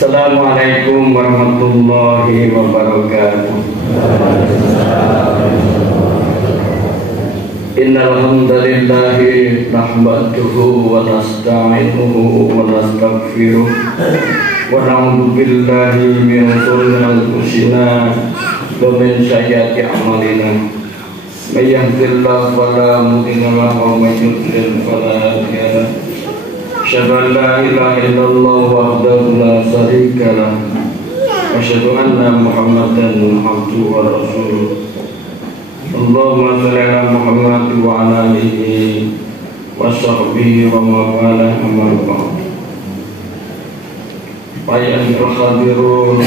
Assalamualaikum warahmatullahi wabarakatuh. Innal hamdalillahi nahmaduhu wa nasta'inuhu wa nastaghfiruh wa na'udzu billahi min shururi anfusina wa min sayyiati a'malina. May yahdihillahu fala mudilla lahu wa may yudlil fala hadiya lahu. Asyhadu an la ilaha illallah wahdahu la syarika lah. Asyhadu anna Muhammadan abduhu wa rasuluh. Allahumma shalli ala Muhammad wa ala alihi wa sahbihi wa man wala amma ba'd. Ayyuhal hadirun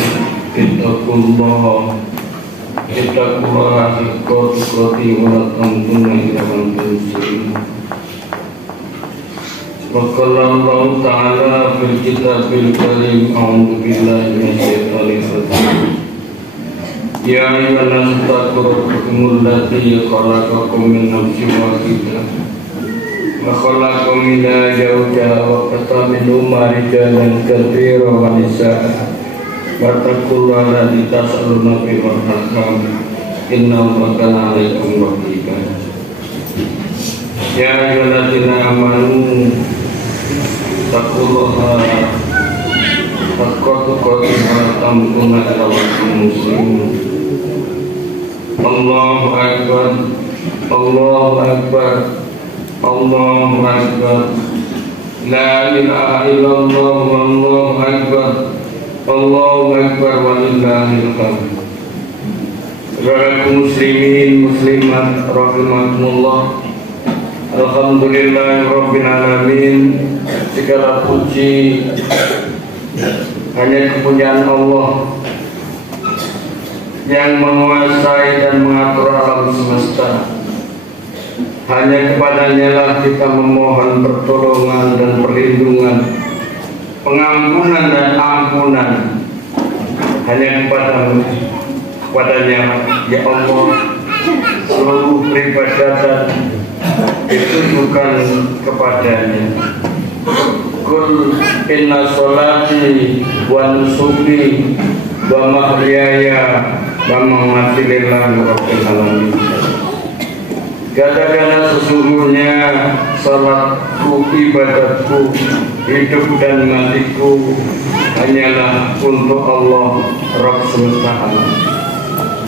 ittaqullah haqqa tuqatih wa la tamutunna illa wa antum muslimun. Wa qala Allah ta'ala fil kitabil karim a'udzu billahi minasyaitonir rajim. Ya ayyuhan nasu taqu rabbakumul ladzi khalaqakum min nafsin wahidah wa khalaqa minha zawjaha wa bassa minhuma rijalan katsiran wa nisaa'a wattaqullaha alladzi tas'aluna bihi wal arham innallaha kana 'alaikum raqiba. Ya ayyuhalladzina amanu taqullaha haqqa tuqatih wa la tamutunna illa wa antum muslimun. Allahu akbar, Allahu akbar, Allahu akbar. La ilaha illallah, Allahu akbar, Allahu akbar walillahil hamd. Saudara muslimin muslimat rahimakumullah. Alhamdulillahirabbil alamin. Segala puji hanya kepunyaan Allah yang menguasai dan mengatur alam semesta. Hanya kepadanya lah kita memohon pertolongan dan perlindungan, pengampunan dan ampunan. Hanya kepadanya ya Allah seluruh peribadatan ditujukan kepadanya. Qul inna sholati wa nusuki wa mahyaya wa mamati lillahi rabbil alamin. Katakanlah sesungguhnya salatku, ibadatku, hidup dan matiku hanyalah untuk Allah Rabb semesta alam.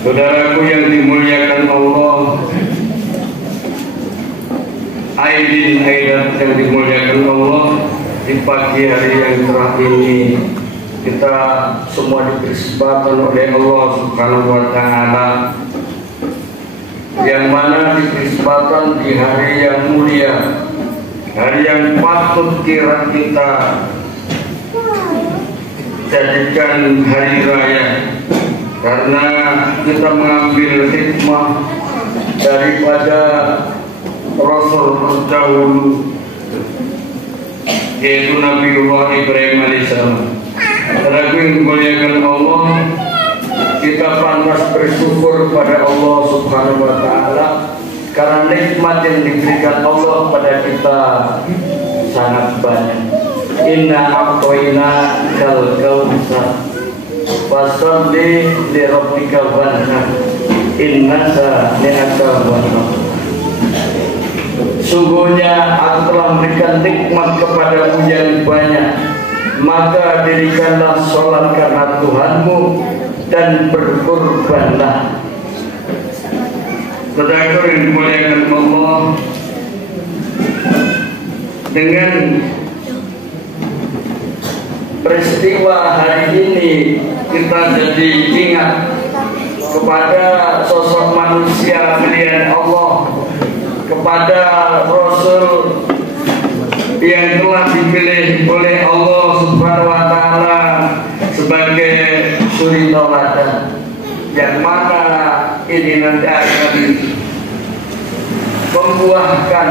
Saudaraku yang dimuliakan Allah, Aidin Aidat yang dimuliakan Allah, di pagi hari yang cerah ini kita semua diberi kesempatan oleh Allah Subhanahu wa Ta'ala, yang mana diberi kesempatan di hari yang mulia, hari yang patut kira kita jadikan hari raya, karena kita mengambil hikmah daripada Rasul terdahulu, yaitu Nabiullah Ibrahim alaihissalam. Saudaraku yang dimuliakan Allah, kita pantas bersyukur kepada Allah Subhanahu wa Ta'ala karena nikmat yang diberikan Allah pada kita sangat banyak. Inna a'toina kal kautsar fasholli li rabbika wanhar innaka li'aka wanhar. Sungguhnya aku telah memberikan nikmat kepadamu yang banyak, maka dirikanlah sholat karena Tuhanmu dan berkorbanlah. Saudara yang dimuliakan Allah, dengan peristiwa hari ini kita jadi ingat kepada sosok manusia pilihan Allah, kepada Rasul yang telah dipilih oleh Allah Subhanahu wa Ta'ala sebagai suri tauladan, yang mana ini nanti akan membuahkan,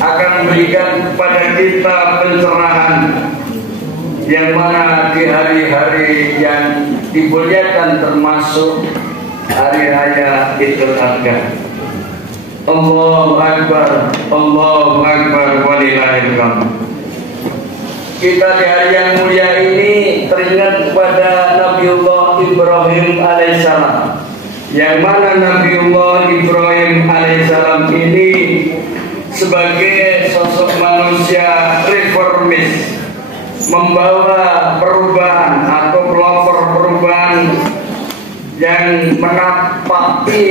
akan memberikan kepada kita pencerahan, yang mana di hari-hari yang dimuliakan termasuk hari raya Idul Adha. Allahu Akbar, Allahu Akbar, walillahil hamd. Kita di hari yang mulia ini teringat kepada Nabiullah Ibrahim alaihissalam, yang mana Nabiullah Ibrahim alaihissalam ini sebagai sosok manusia reformis, membawa perubahan atau pelopor perubahan yang menapaki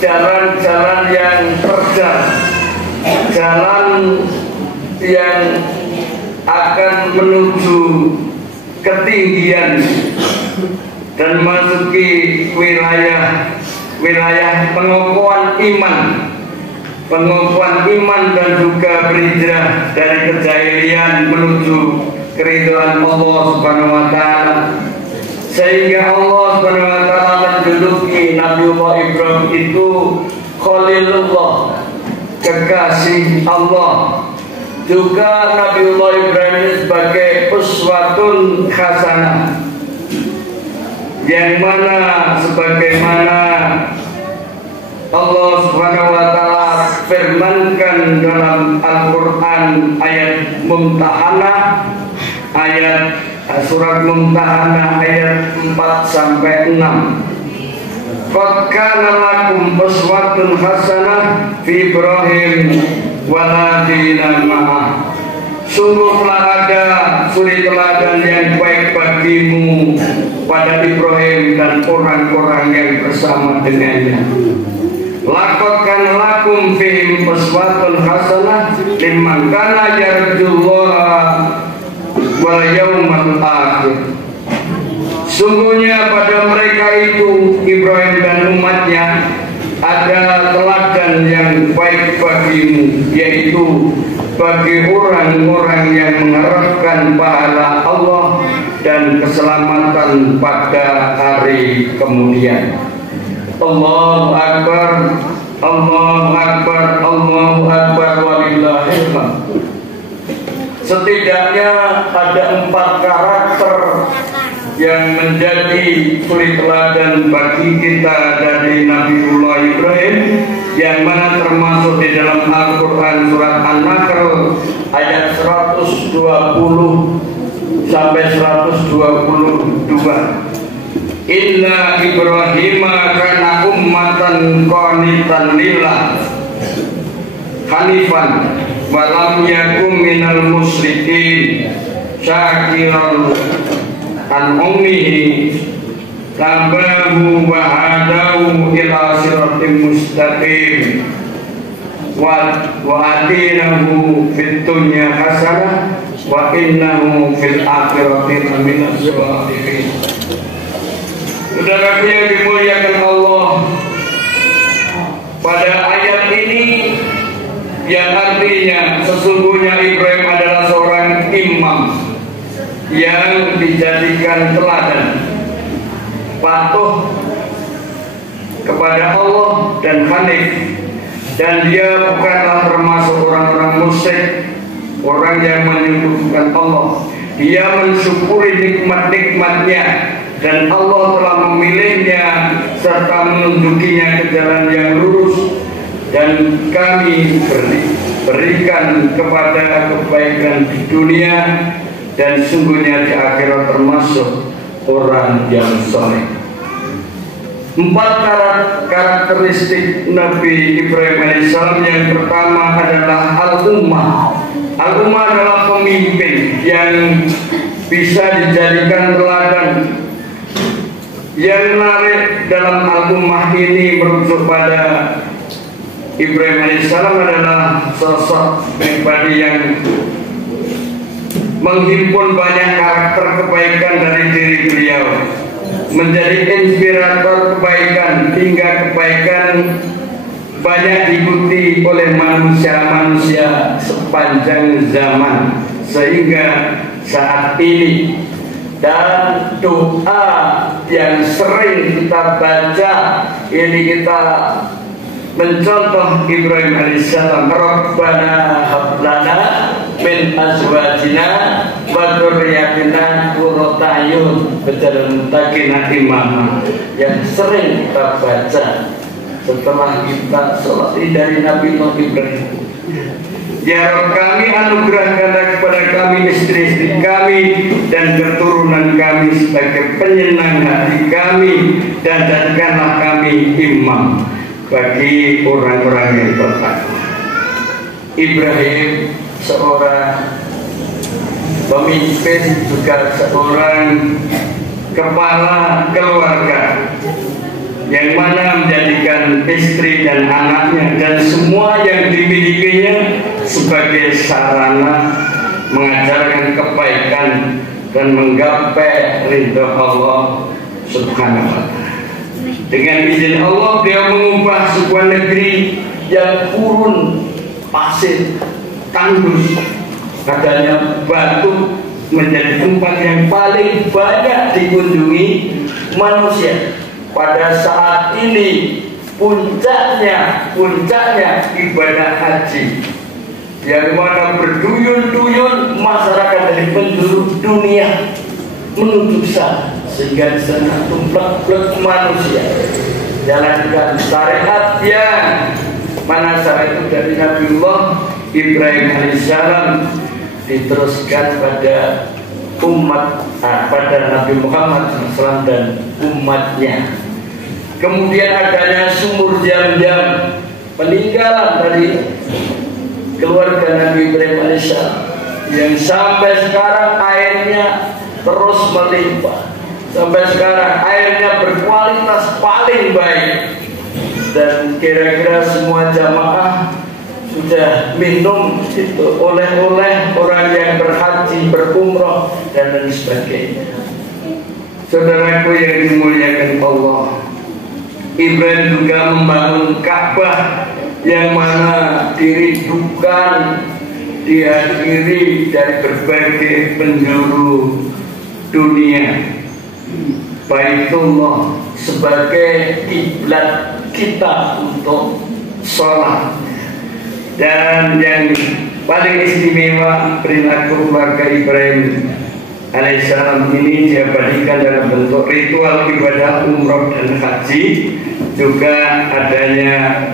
jalan-jalan yang terjal, jalan yang akan menuju ketinggian dan masuki wilayah pengokohan iman dan juga berhijrah dari kejahilian menuju keridhaan Allah Subhanahu wa Ta'ala, sehingga Allah Subhanahu wa Ta'ala menjuluki Nabiullah Ibrahim itu Khalilullah, kekasih Allah. Juga Nabiullah Ibrahim sebagai uswatun hasanah, yang mana sebagaimana Allah Subhanahu wa Ta'ala firmankan dalam Al-Quran ayat Mumtahanah, ayat surat Mumtahanah ayat 4-6. Qad kana lakum uswatun hasanah fi Ibrahim waladina ma'ah. Sungguh telah ada suri teladan yang baik bagimu pada Ibrahim dan orang-orang yang bersama dengannya. Laqad kana lakum fihim uswatun hasanah liman kana yarjullaha wal yawmal akhir. Sungguhnya pada mereka itu, Ibrahim dan umatnya, ada teladan yang baik bagimu, yaitu bagi orang-orang yang mengharapkan pahala Allah dan keselamatan pada hari kemudian. Allahu Akbar, Allahu Akbar, Allahu Akbar, walillahil hamd. Setidaknya ada 4 karakter yang menjadi suri teladan bagi kita dari Nabiullah Ibrahim, yang mana termasuk di dalam Al-Quran surat An-Nahl ayat 120 sampai 122. Inna Ibrahim kana ummatan qanitan lillah hanifan wa lam yakum minal musyrikin syakiran an ummihi tabahu wa hadahu ila siratim mustaqim wa atinahu fid dunya hasanah wa innahu fil akhirati minas sholihin. Saudaraku yang dimuliakan Allah, pada ayat ini yang artinya sesungguhnya Ibrahim adalah seorang imam yang dijadikan teladan, patuh kepada Allah dan hanif, dan dia bukanlah termasuk orang-orang musyrik, orang yang menyekutukan Allah. Dia mensyukuri nikmat-nikmatnya dan Allah telah memilihnya serta menunjukinya ke jalan yang lurus, dan kami berikan kepada kebaikan di dunia dan sungguhnya di akhirat termasuk orang yang saleh. 4 karakteristik Nabi Ibrahim alaihissalam. Yang pertama adalah al-ummah. Al-ummah adalah pemimpin yang bisa dijadikan teladan. Yang menarik dalam al-ummah ini merujuk pada Ibrahim alaihissalam adalah sosok pribadi yang menghimpun banyak karakter kebaikan dari diri beliau, menjadi inspirator kebaikan hingga kebaikan banyak diikuti oleh manusia-manusia sepanjang zaman sehingga saat ini. Dan doa yang sering kita baca ini kita mencontoh Ibrahim alaihissalam, Rabbana hab lana min azwajina wa dzurriyyatina qurrata a'yun waj'alna muttaqina imama, yang sering kita baca setelah kita sholat dari Nabi Ibrahim. Ya Rabb, kami anugerahkanlah kepada kami istri-istri kami dan keturunan kami sebagai penyenang hati kami, dan jadikanlah kami imam bagi orang-orang yang bertakwa. Ibrahim seorang pemimpin, juga seorang kepala keluarga yang mana menjadikan istri dan anaknya dan semua yang dimilikinya sebagai sarana mengajarkan kebaikan dan menggapai ridha Allah Subhanahu wa ta'ala. Dengan izin Allah, dia mengubah sebuah negeri yang gurun, pasir, tandus, adanya batu menjadi tempat yang paling banyak dikunjungi manusia. Pada saat ini puncaknya ibadah haji, yang mana berduyun-duyun masyarakat dari penjuru dunia menuju sana, sehingga di sana tumplek manusia jalankan syariat yang mana syariat itu dari Nabiullah Ibrahim alaihissalam diteruskan pada umat, pada Nabi Muhammad SAW dan umatnya. Kemudian adanya sumur Jam-Jam, peninggalan dari keluarga Nabi Ibrahim alaihissalam, yang sampai sekarang airnya terus melimpah, sampai sekarang airnya berkualitas paling baik, dan kira-kira semua jamaah sudah minum itu oleh-oleh orang yang berhaji, berumrah dan lain sebagainya. Saudaraku yang dimuliakan Allah, Ibrahim juga membangun Ka'bah yang mana dirindukan, dihadiri dari berbagai penjuru dunia. Baitullah sebagai kiblat kita untuk sholat. Dan yang paling istimewa perilaku keluarga Ibrahim alaihissalam ini dia berikan dalam bentuk ritual ibadah umroh dan haji, juga adanya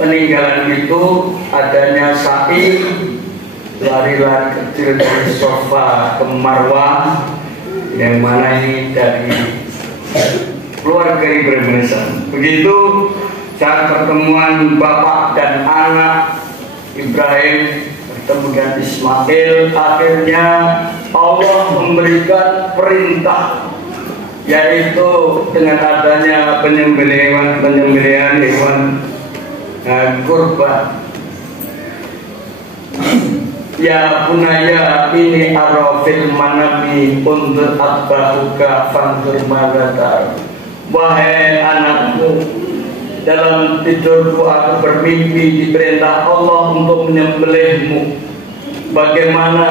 peninggalan itu, adanya sa'i, lari-lari kecil dari Safa ke Marwah, yang mana ini dari keluarga Ibrahim alaihissalam. Begitu saat pertemuan bapak dan anak Ibrahim bertemu dengan Ismail, akhirnya Allah memberikan perintah, yaitu dengan adanya penyembelihan hewan kurban. Ya bunaya ini arafil manami untuk abbahuka fantur madatar. Wahai anakku, dalam tidurku aku bermimpi diperintah Allah untuk menyembelihmu. Bagaimana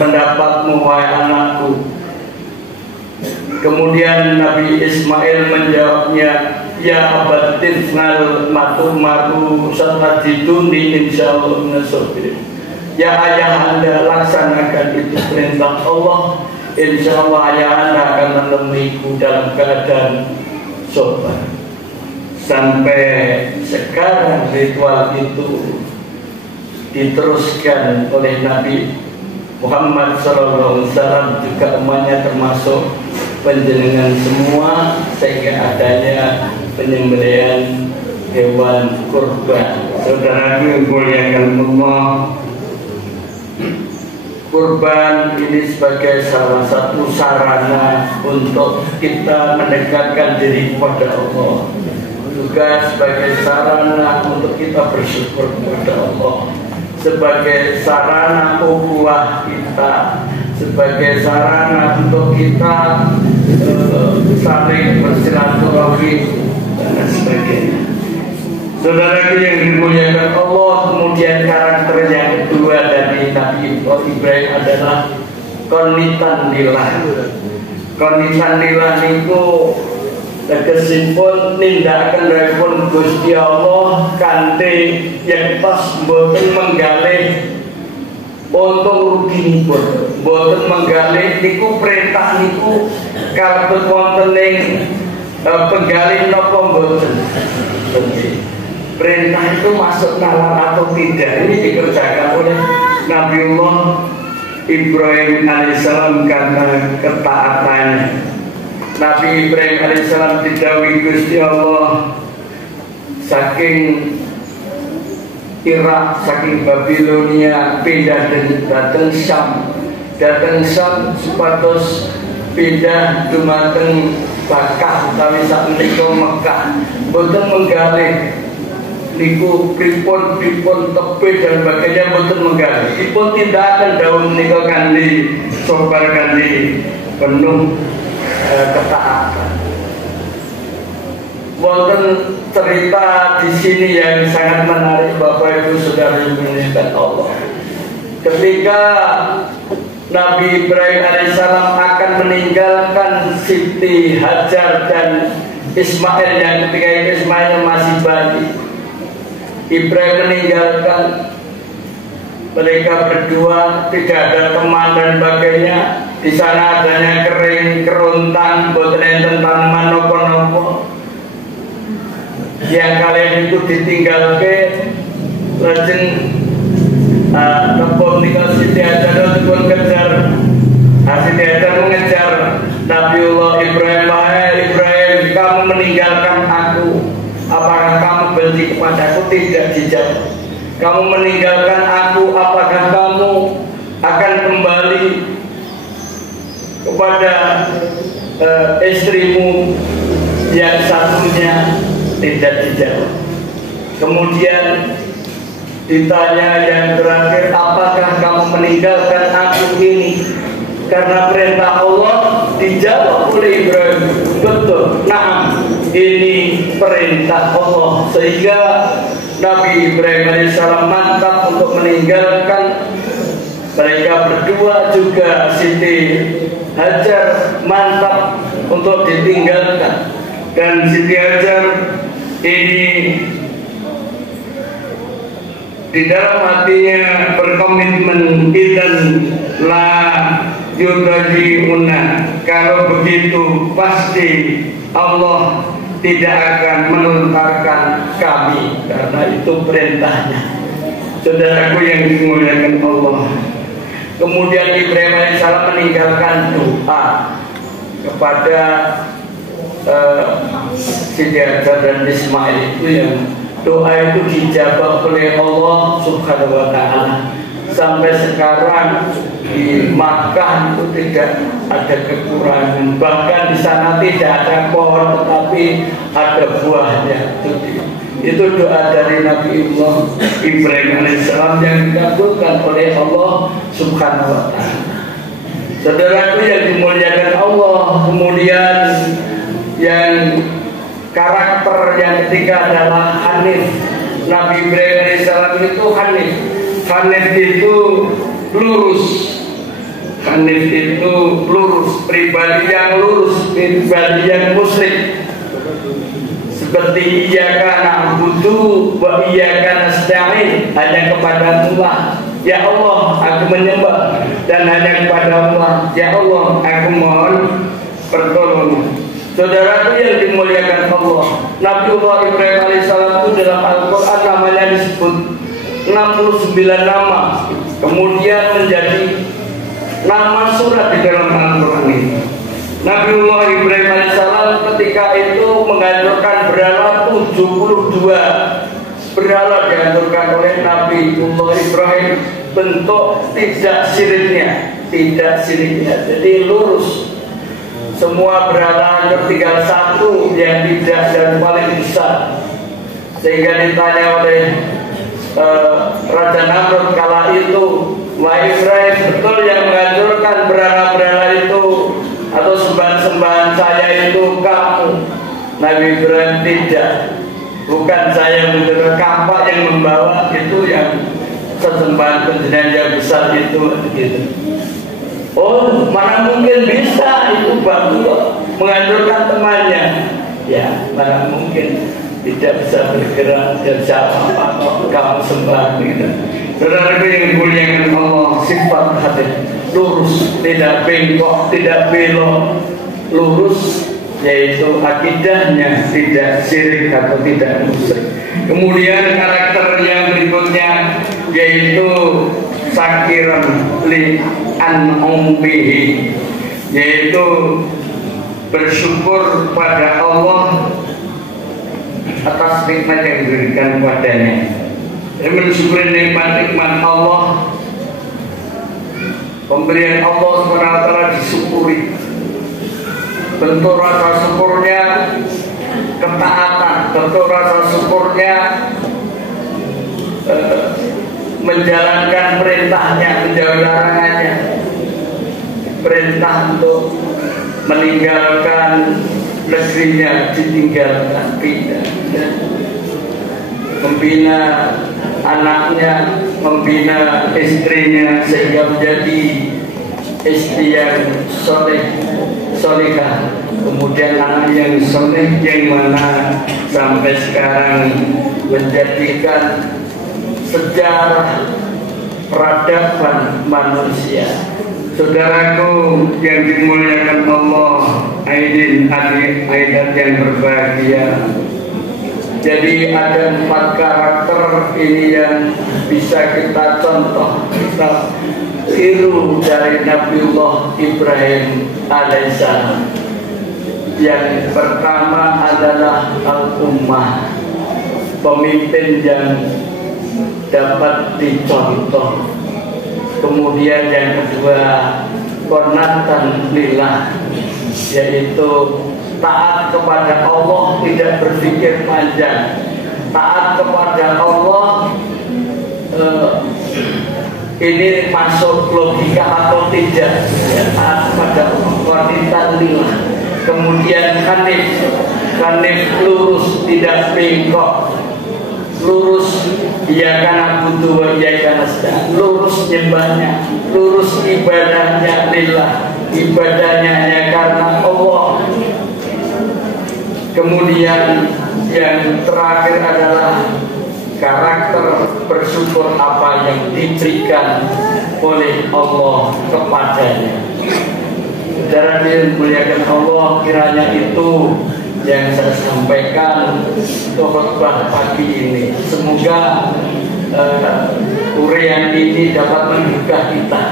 pendapatmu wahai anakku? Kemudian Nabi Ismail menjawabnya, ya abatif nal matu satajiduni insyaallah nasabirin. Ya ayah anda, laksanakan itu perintah Allah, insya Allah ayah anda akan menemuiku dalam keadaan sabar. Sampai sekarang ritual itu diteruskan oleh Nabi Muhammad SAW, juga umatnya termasuk penjenengan semua, sehingga adanya penyembelihan hewan kurban. Saudaraku yang muliakan Allah, kurban ini sebagai salah satu sarana untuk kita mendekatkan diri kepada Allah, juga sebagai sarana untuk kita bersyukur kepada Allah, sebagai sarana ukhuwah kita, sebagai sarana untuk kita saling bersilaturahmi dan sebagainya. Saudaraku yang dimuliakan Allah, kemudian karakter yang kedua dari Nabi Ibrahim adalah qanitan lillah. Qanitan lillah niku tegesipun nindakaken dipun Gusti Allah kanthi yen pas mboten menggalih untung ruginipun, mboten menggalih niku perintah niku kalebet wonten ing penggalih napa mboten. Perintah itu masuk nalar atau tidak, ini dikerjakan oleh Nabiullah Ibrahim alaihissalam karena ketaatannya. Nabi Ibrahim alaihissalam didhawuhi Gusti Allah saking Irak, saking Babilonia pindah dateng Syam, supados pindah dumateng Bakah utawi sakmenika Mekah, boten menggalih niku pripun tebih dan sebagainya, boten menggalih. Dipun tindakan daun menika kanthi sabar, kanthi penuh ketaatan. Wonten cerita di sini yang sangat menarik, Bapak Ibu Saudara yang dimuliakan Allah. Ketika Nabi Ibrahim alaihissalam akan meninggalkan Siti Hajar dan Ismail, yang ketika itu Ismail masih bayi, Ibrahim meninggalkan mereka berdua, tidak ada teman dan sebagainya. Di sana adanya kering, kerontang, boten enten tanaman nopo-nopo. Yang kalian itu ditinggalke, lajeng nopo nikah Siti Hajar pun kejar. Siti Hajar mengejar Nabiullah Ibrahim, wahai Ibrahim, kamu meninggalkan aku, apakah kamu benci kepadaku? Tidak dijawab. Kamu meninggalkan aku, apakah kamu akan kembali kepada istrimu yang satunya? Tidak dijawab. Kemudian ditanya yang terakhir, apakah kamu meninggalkan aku ini karena perintah Allah? Dijawab oleh Ibrahim, betul, nah ini perintah Allah. Sehingga Nabi Ibrahim alaihissalam mantap untuk meninggalkan mereka berdua, juga Siti Hajar mantap untuk ditinggalkan. Dan Siti Hajar ini di dalam hatinya berkomitmen, idan la yudaji'una, kalau begitu pasti Allah tidak akan melontarkan kami, karena itu perintahnya. Saudaraku yang dimuliakan Allah, kemudian Ibrahim alaihissalam meninggalkan doa kepada Siti Hajar dan Ismail itu yang doa itu dijawab oleh Allah Subhanahu wa Ta'ala. Sampai sekarang di Makkah itu tidak ada kekurangan, bahkan di sana tidak ada pohon tetapi ada buahnya. Itu doa dari Nabi Ibrahim alaihissalam yang dikabulkan oleh Allah Subhanahu wa Ta'ala. Saudaraku yang dimuliakan Allah, kemudian yang karakter yang ketiga adalah Hanif. Nabi Ibrahim alaihissalam itu Hanif. Hanif itu lurus. Hanif itu lurus, pribadi yang lurus, pribadi yang musyrik. Seperti iyyaka na'budu wa iyyaka nasta'in, hanya kepada Allah ya Allah aku menyembah, dan hanya kepada Allah ya Allah aku mohon pertolongan. Saudaraku yang dimuliakan Allah, Nabiullah Ibrahim alaihissalam itu dalam Al-Quran namanya disebut 69 nama, kemudian menjadi nama surat di dalam Al-Quran ini. Nabiullah Ibrahim alaihissalam ketika itu menghancurkan berhala 72 berhala dihancurkan oleh Nabiullah Ibrahim, bentuk tidak siriknya, jadi lurus. Semua berhala hancur, tinggal satu yang tidak dan paling besar. Sehingga ditanya oleh Raja Namrud kala itu, wahai Ibrahim, betul yang menghancurkan berhala-berhala itu atau sembahan-sembahan saya itu kamu? Nabi Ibrahim, tidak, bukan saya yang kampak yang membawa, itu yang sesembahan penjenengan yang besar itu gitu. Oh, mana mungkin bisa itu batu menghancurkan temannya? Ya, mana mungkin, tidak bisa bergerak dan siapa kamu sembah gitu. Saudara yang dimuliakan Allah, sifat hati lurus, tidak bengkok, tidak belok, lurus, yaitu akidahnya tidak syirik atau tidak musyrik. Kemudian karakter yang berikutnya yaitu sakiran li an'umbihi, yaitu bersyukur pada Allah atas nikmat yang diberikan padanya. Mensyukuri nikmat-nikmat Allah, pemberian Allah SWT disyukuri. Bentuk rasa syukurnya ketaatan, bentuk rasa syukurnya menjalankan perintahnya, menjauhi larangannya. Perintah untuk meninggalkan negerinya ditinggalkan, tidak. Membina anaknya, membina istrinya sehingga menjadi istri yang solehah, kemudian anak yang soleh yang mana sampai sekarang menjadikan sejarah peradaban manusia. Saudaraku yang dimuliakan Allah, aidin adik-adik yang berbahagia. Jadi ada 4 karakter ini yang bisa kita contoh, kita tiru dari Nabiullah Ibrahim alaihissalam. Yang pertama adalah al-ummah, pemimpin yang dapat dicontoh. Kemudian yang kedua, qanatan lillah, yaitu taat kepada Allah, tidak berpikir panjang. Taat kepada Allah ini masuk logika atau tidak, ya, taat kepada Allah, qanatan lillah. Kemudian hanif lurus, tidak bengkok, lurus, iyyaka na'budu wa iyyaka nasta'in, lurus nyembahnya, lurus ibadahnya lillah, ibadahnya hanya karena Allah. Kemudian yang terakhir adalah karakter bersyukur apa yang diberikan oleh Allah kepadanya. Saudara yang dimuliakan Allah, kiranya itu yang saya sampaikan untuk khutbah pagi ini. Semoga uraian ini dapat menggugah kita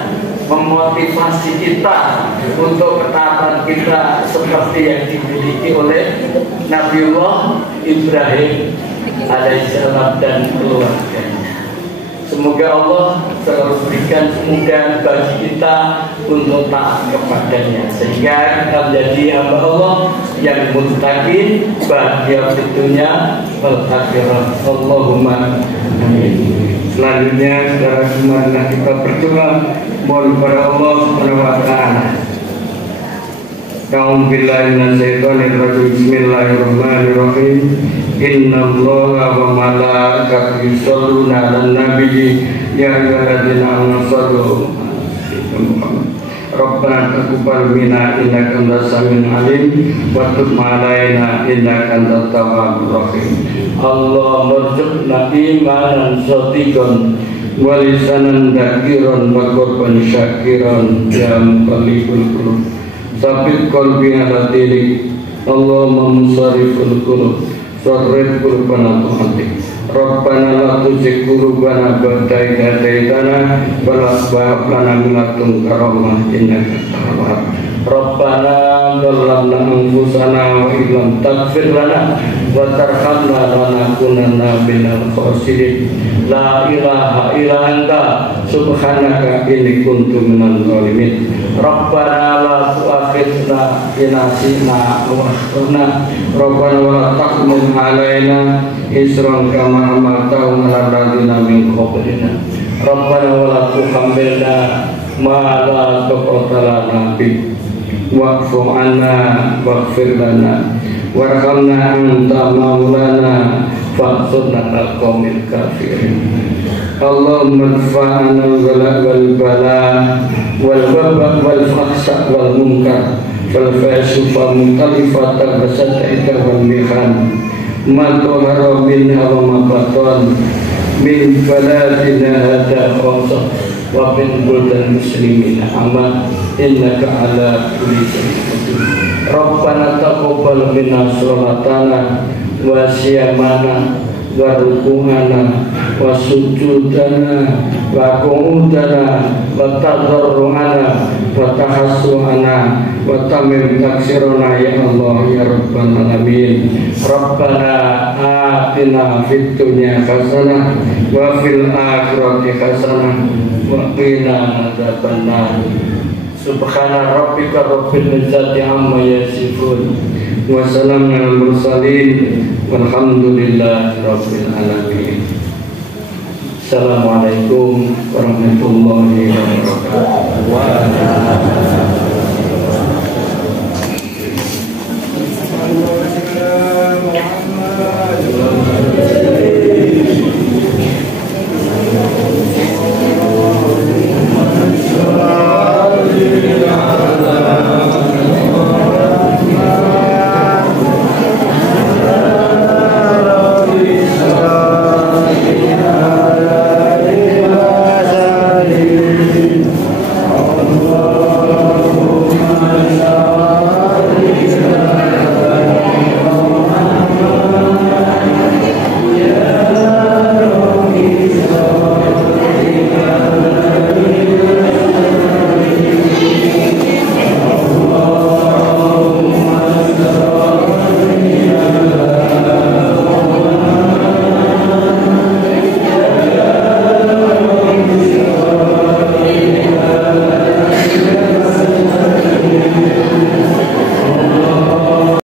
memotivasi kita untuk ketaatan kita seperti yang dimiliki oleh Nabiullah Ibrahim alaihissalam dan keluarganya. Semoga Allah selalu berikan kemudahan bagi kita untuk taat kepadanya, sehingga kita menjadi hamba Allah yang muttaqin, bahagia di dunia wal akhirah. Allahumma amin. Selanjutnya, saudara marilah kita berdoa mohon kepada Allah Subhanahu wa taala. A'udzubillahi minasyaitonir rajim. Bismillahirrahmanirrahim. Innallaha wa malaikatahu yusholluna 'alan nabiyyi ya ayyuhalladzina amanu shallu 'alaihi Rabbana taqabbal minna innaka antas samiul 'alim wa tub 'alaina innaka antat tawwabur rahim. Allahumma rzuqna imanan shadiqan wa lisanan dzakiran wa qalban syakiran ya muqallibul qulub sabit qalbi ala dinik. Allahumma musarriful qulub sarrif qulubana tu'atik. Rabbana la tuzigh qulubana ba'da idh hadaitana wa hab lana min ladunka rahmah innaka antal wahhab. Rabbana dhallamna anfusana wa illam taghfir lana wa tarhamna lanakunanna minal khasirin. La ilaha illa anta subhanaka inni kuntu minadh dhalimin. Rabbana la tu'akhidna in nasina wa akhtana. Rabbana wa la tahmil 'alaina isran kama hamaltahu 'alal ladzina min qablina. Rabbana wa la tuhammilna ma la taqata lana bih wa'fu 'anna waghfir lana warhamna anta maulana fansurna 'alal qaumil kafirin. Allahumma adfa'na al-ghala wal bala wal waba wal fahsya wal munkar wal fahsya wal mutalifata wasataita wal mihan ma tuhara minha wa ma batan min baladina hadha khasa wa min buldan muslimina amma innaka ala kulli syai'in qadir. Rabbana taqabbal minna sholatana wa siyamana wa ruku'ana wa sujudana wa qu'udana wa tadarru'ana wa tahassu'ana wa tamim taksirana ya Allah ya Rabbal alamin. Rabbana atina fid dunya hasanah wa fil akhirati hasanah wa qina adzabannar. Subhana rabbika rabbil izzati amma yasifun wa salamun alal mursalin walhamdulillahi rabbil alamin. Assalamualaikum warahmatullahi wabarakatuh.